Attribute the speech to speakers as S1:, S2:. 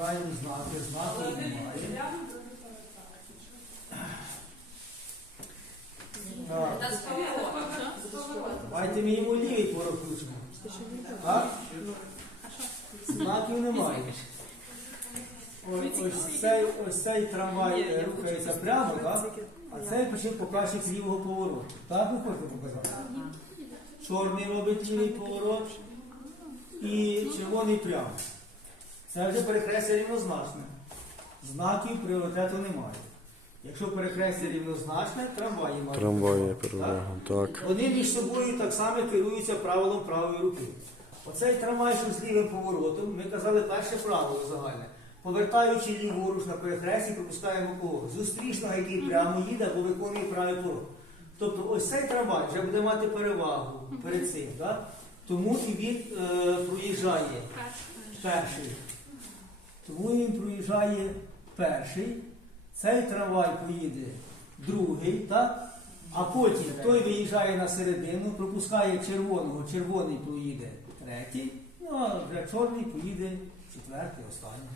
S1: вибираємо знаки, знаку немає. Так. Давайте ми йому лівий поворот включимо. Так? Знаків немає. Ось, ось, цей, ось цей трамвай е, рухається прямо, так? а цей почав показчик лівого повороту. Так ви хочете показати? Чорний робить лівий поворот і червоний прямо. Це вже перехрестя рівнозначне. Знаків пріоритету немає. Якщо перехрестя рівнозначне, трамваї мають.
S2: Трамває
S1: Так?
S2: перевагу. Так.
S1: Вони між собою так само керуються правилом правої руки. Оцей трамвай, що з лівим поворотом, ми казали перше правило загальне. Повертаючи ліворуч на перехресті, пропускаємо кого? Зустрічного, який прямо їде або виконує правий поворот. Тобто ось цей трамвай вже буде мати перевагу перед цим. Так? Тому і він е, проїжджає перший. Тому він проїжджає перший. Цей трамвай поїде другий, так? а потім той виїжджає на середину, пропускає червоного, червоний поїде третій, ну а вже чорний поїде четвертий, останній.